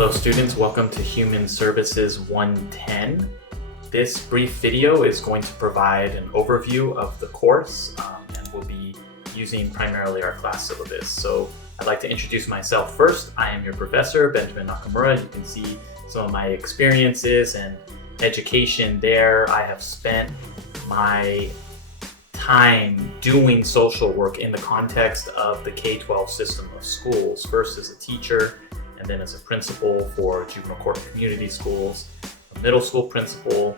Hello students, welcome to Human Services 110. This brief video is going to provide an overview of the course and we'll be using primarily our class syllabus. So I'd like to introduce myself first. I am your professor, Benjamin Nakamura. You can see some of my experiences and education there. I have spent my time doing social work in the context of the K-12 system of schools, first as a teacher, and then as a principal for juvenile court and community schools, a middle school principal,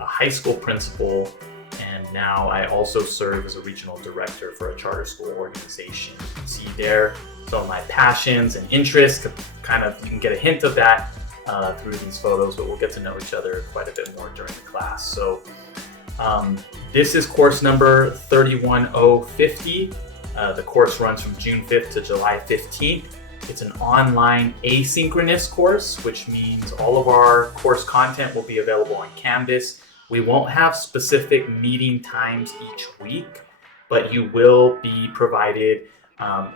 a high school principal, and now I also serve as a regional director for a charter school organization. You can see there some of my passions and interests. You can get a hint of that through these photos, but we'll get to know each other quite a bit more during the class. So this is course number 31050. The course runs from June 5th to July 15th. It's an online asynchronous course, which means all of our course content will be available on Canvas. We won't have specific meeting times each week, but you will be provided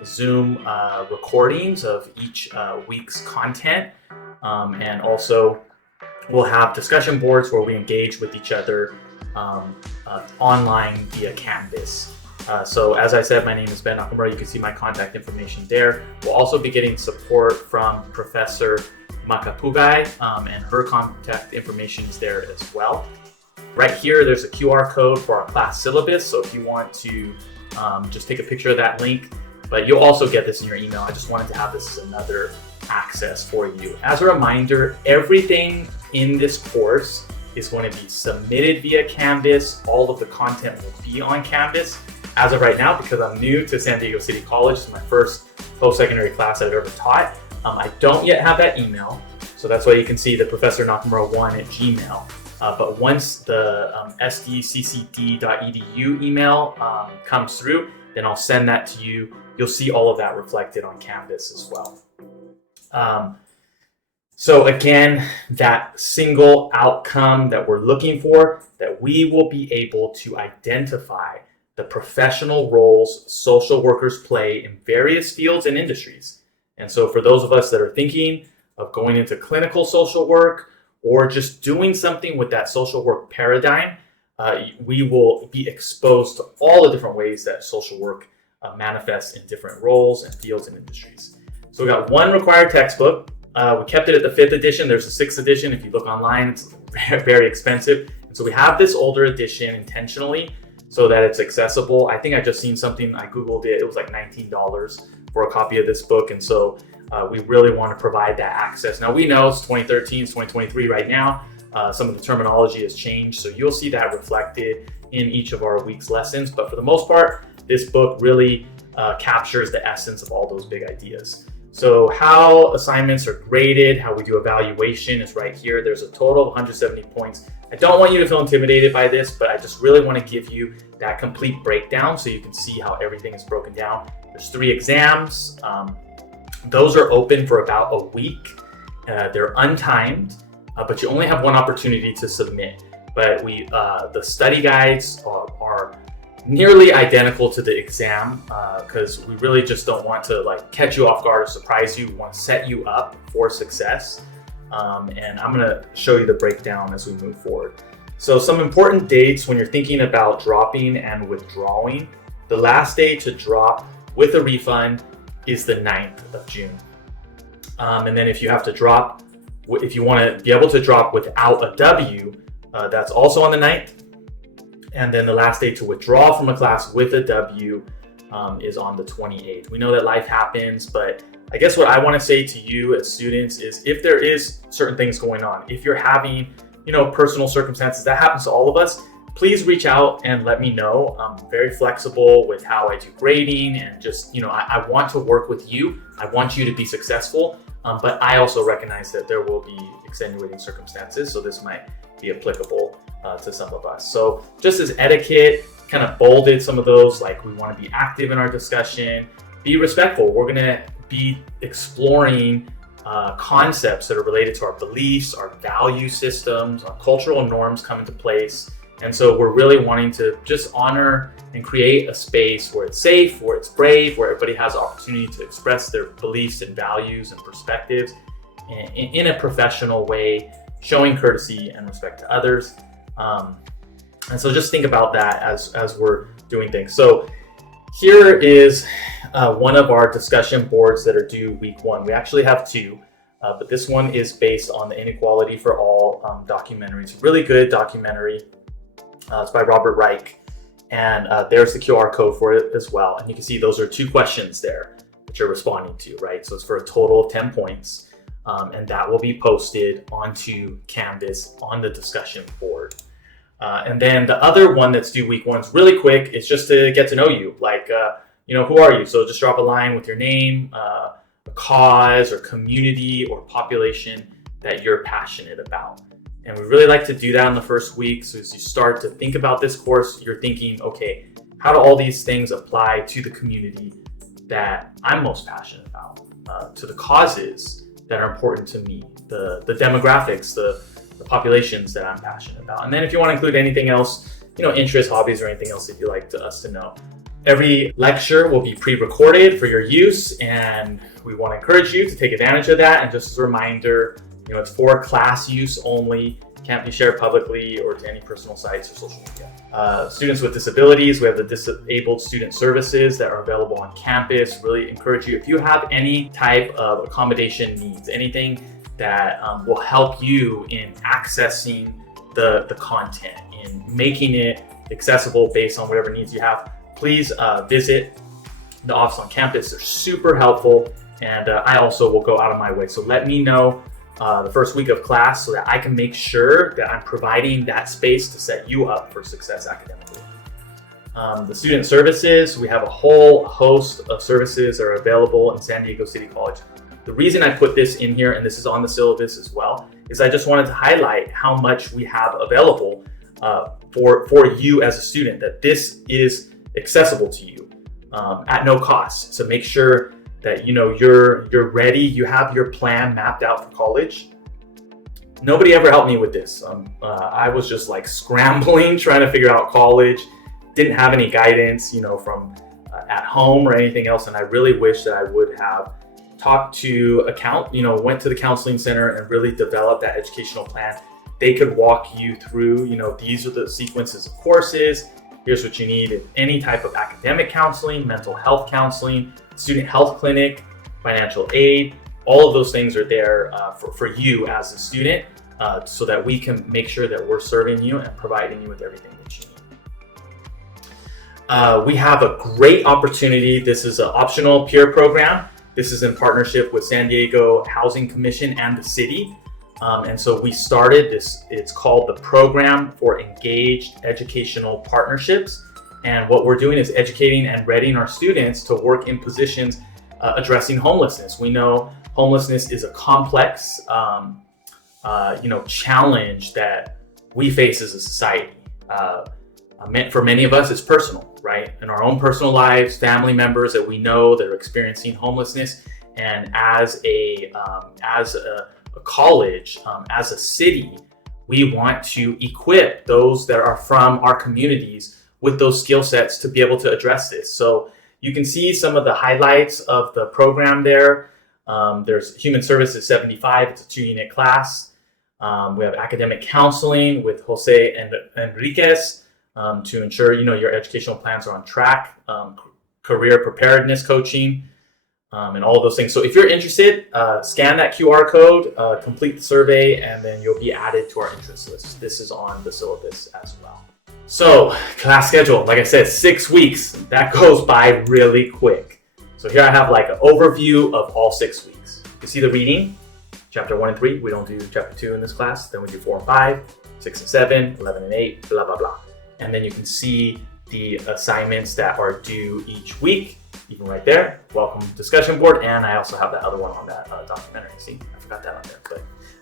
Zoom recordings of each week's content. And also we'll have discussion boards where we engage with each other online via Canvas. So as I said, my name is Ben Nakamura. You can see my contact information there. We'll also be getting support from Professor Makapugai, and her contact information is there as well. Right here, there's a QR code for our class syllabus. So if you want to just take a picture of that link, but you'll also get this in your email. I just wanted to have this as another access for you. As a reminder, everything in this course is going to be submitted via Canvas. All of the content will be on Canvas. As of right now, because I'm new to San Diego City College, it's my first post-secondary class I've ever taught. I don't yet have that email, so that's why you can see the Professor Nakamura1 at Gmail. But once the sdccd.edu email comes through, then I'll send that to you. You'll see all of that reflected on Canvas as well. So again, that single outcome that we're looking for, that we will be able to identify the professional roles social workers play in various fields and industries. And so for those of us that are thinking of going into clinical social work or just doing something with that social work paradigm, we will be exposed to all the different ways that social work manifests in different roles and fields and industries. So we got one required textbook. We kept it at the 5th edition. There's a 6th edition. If you look online, it's very expensive. And so we have this older edition intentionally so that it's accessible. I think I just seen something, I Googled it, it was like $19 for a copy of this book. And so we really want to provide that access. Now we know it's 2013, it's 2023 right now. Some of the terminology has changed. So you'll see that reflected in each of our week's lessons. But for the most part, this book really captures the essence of all those big ideas. So how assignments are graded, how we do evaluation is right here. There's a total of 170 points. I don't want you to feel intimidated by this, but I just really want to give you that complete breakdown so you can see how everything is broken down. There's 3 exams. Those are open for about a week. They're untimed, but you only have one opportunity to submit. But the study guides are nearly identical to the exam because we really just don't want to catch you off guard or surprise you. We want to set you up for success. And I'm going to show you the breakdown as we move forward. So some important dates when you're thinking about dropping and withdrawing. The last day to drop with a refund is the 9th of June. And then if you have to drop, if you want to be able to drop without a W, that's also on the 9th. And then the last day to withdraw from a class with a W is on the 28th. We know that life happens, but I guess what I want to say to you as students is if there is certain things going on, if you're having, personal circumstances, that happens to all of us, please reach out and let me know. I'm very flexible with how I do grading and just, I want to work with you. I want you to be successful, but I also recognize that there will be extenuating circumstances, so this might be applicable to some of us. So just as etiquette, kind of bolded some of those, like we want to be active in our discussion, be respectful. We're going to be exploring concepts that are related to our beliefs, our value systems, our cultural norms come into place. And so we're really wanting to just honor and create a space where it's safe, where it's brave, where everybody has the opportunity to express their beliefs and values and perspectives. in a professional way, showing courtesy and respect to others. And so just think about that as we're doing things. So here is one of our discussion boards that are due week 1. We actually have 2, but this one is based on the Inequality for All documentary. It's a really good documentary. It's by Robert Reich, and there's the QR code for it as well. And you can see those are 2 questions there that you're responding to, right? So it's for a total of 10 points, and that will be posted onto Canvas on the discussion board. And then the other one that's due week 1 is really quick. It's just to get to know you, like, who are you? So just drop a line with your name, a cause or community or population that you're passionate about. And we really like to do that in the first week. So as you start to think about this course, you're thinking, okay, how do all these things apply to the community that I'm most passionate about, to the causes that are important to me, the demographics, the populations that I'm passionate about. And then if you want to include anything else, interests, hobbies, or anything else that you'd like us to know. Every lecture will be pre-recorded for your use, and we want to encourage you to take advantage of that. And just as a reminder, it's for class use only, can't be shared publicly or to any personal sites or social media. Students with disabilities, we have the disabled student services that are available on campus. Really encourage you, if you have any type of accommodation needs, anything that will help you in accessing the content, in making it accessible based on whatever needs you have, please visit the office on campus. They're super helpful, and I also will go out of my way. So let me know the first week of class so that I can make sure that I'm providing that space to set you up for success academically. The student services, we have a whole host of services that are available in San Diego City College. The reason I put this in here, and this is on the syllabus as well, is I just wanted to highlight how much we have available for you as a student, that this is accessible to you at no cost. So make sure that you're ready, you have your plan mapped out for college. Nobody ever helped me with this. I was just like scrambling, trying to figure out college, didn't have any guidance, from at home or anything else. And I really wish that I would have talked to went to the counseling center and really developed that educational plan. They could walk you through, these are the sequences of courses. Here's what you need. If any type of academic counseling, mental health counseling, student health clinic, financial aid, all of those things are there for you as a student, so that we can make sure that we're serving you and providing you with everything that you need. We have a great opportunity. This is an optional peer program. This is in partnership with San Diego Housing Commission and the city. And so we started this, it's called the Program for Engaged Educational Partnerships. And what we're doing is educating and readying our students to work in positions addressing homelessness. We know homelessness is a complex, challenge that we face as a society. For many of us, it's personal, right? In our own personal lives, family members that we know that are experiencing homelessness. And as a college, as a city, we want to equip those that are from our communities with those skill sets to be able to address this. So you can see some of the highlights of the program there. There's Human Services 75, it's a 2-unit class. We have academic counseling with Jose and Enriquez to ensure your educational plans are on track. Career preparedness coaching, and all of those things. So if you're interested, scan that QR code, complete the survey, and then you'll be added to our interest list. This is on the syllabus as well. So class schedule, like I said, 6 weeks. That goes by really quick. So here I have like an overview of all 6 weeks. You see the reading, chapter 1 and 3. We don't do chapter 2 in this class. Then we do 4 and 5, 6 and 7, 11 and 8, blah, blah, blah. And then you can see the assignments that are due each week. Even right there, welcome discussion board, and I also have that other one on that documentary. See, I forgot that on there.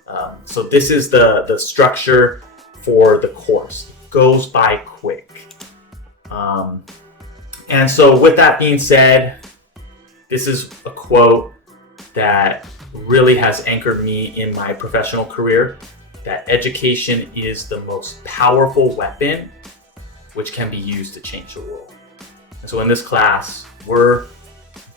But so this is the structure for the course. It goes by quick. And so with that being said, this is a quote that really has anchored me in my professional career, that education is the most powerful weapon which can be used to change the world. And so in this class, we're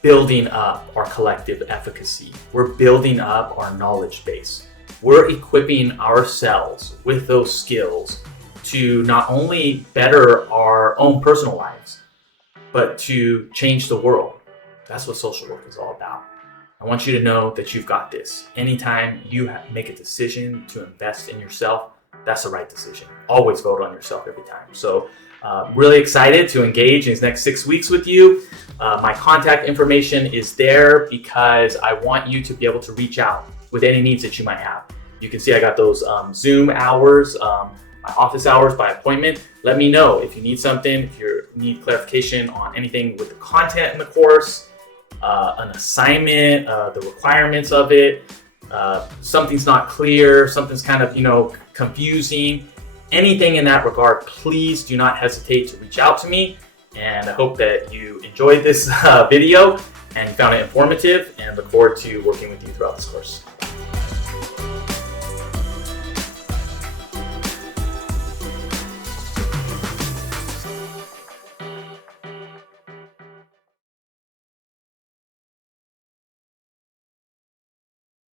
building up our collective efficacy. We're building up our knowledge base. We're equipping ourselves with those skills to not only better our own personal lives, but to change the world. That's what social work is all about. I want you to know that you've got this. Anytime you make a decision to invest in yourself, that's the right decision. Always vote on yourself every time. So really excited to engage in these next 6 weeks with you. My contact information is there because I want you to be able to reach out with any needs that you might have. You can see I got those Zoom hours, my office hours by appointment. Let me know if you need something, if you need clarification on anything with the content in the course, an assignment, the requirements of it, something's not clear, something's kind of, confusing, anything in that regard, please do not hesitate to reach out to me. And I hope that you enjoyed this video and found it informative, and look forward to working with you throughout this course.